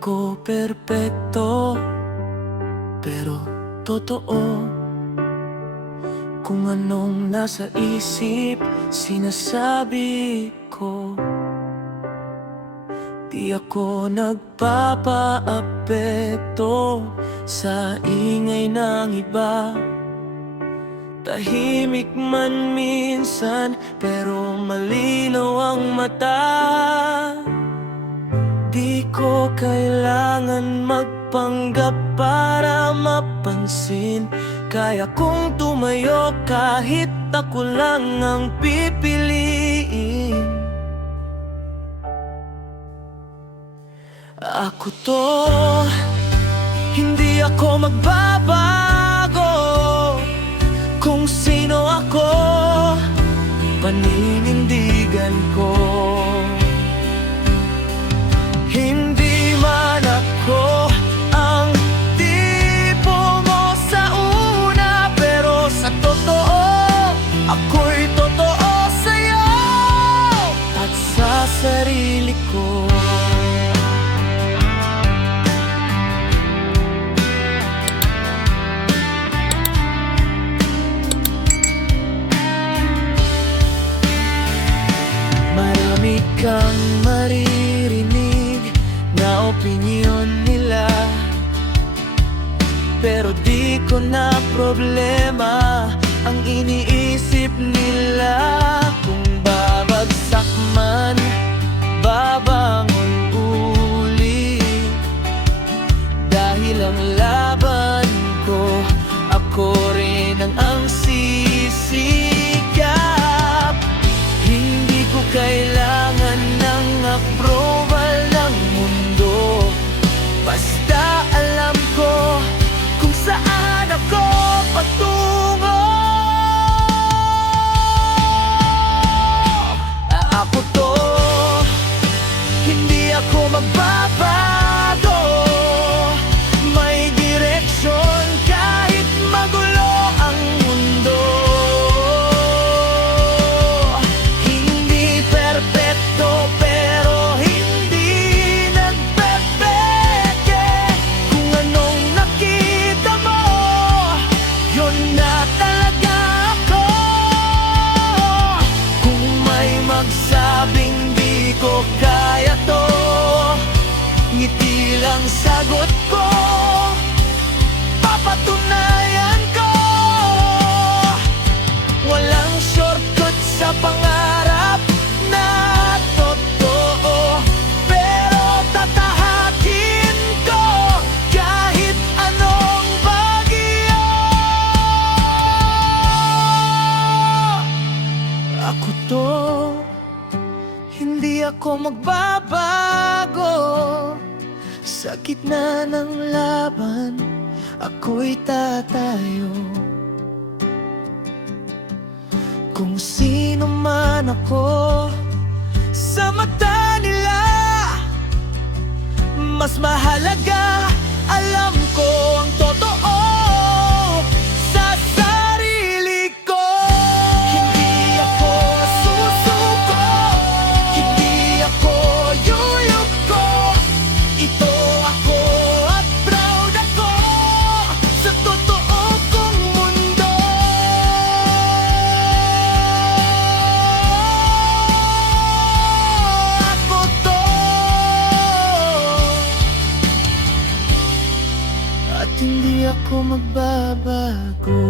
ako perpekto, pero totoo kung anong nasa isip, sinasabi ko. Di ako nagpapaapekto sa ingay ng iba. Tahimik man minsan, pero malinaw ang mata. Di ko kailangan magpanggap para mapansin. Kaya kong tumayo kahit ako lang ang pipiliin. Ako to, hindi ako magbabago. Kung sino ako, paninindigan ko. Hindi man ako ang tipo mo sa una, pero sa totoo, ako'y totoo sa'yo at sa sarili ko. Marami kang maririnig na opinyon nila, pero di ko na problema ang iniisip nila. Kung babagsak man, babangon uli, dahil ang laban ko, ako rin ang sisikap. Hindi ko kailangan ng approval ng mundo, basta alam ko kung saan ako patungo. Ako to, hindi ako magbabago. May direksyon kahit magulo ang mundo. Hindi perpekto pero hindi nagpepeke. Kung anong nakita mo, yun na talaga ako. Kung may magsabing di ko kaya to, ngiti lang sagot ko, papatunayan ko. Walang shortcut sa pangarap na totoo, pero tatahakin ko kahit anong bagyo. Ako to, hindi ako magbabago. Sa gitna ng laban, ako'y tatayo. Kung sino man ako sa mata nila, mas mahalaga alam ko ang totoo sa sarili ko. Hindi ako susuko, hindi ako yuyuko. Ito ako at proud ako sa totoo kong mundo. Ako to, at hindi ako magbabago.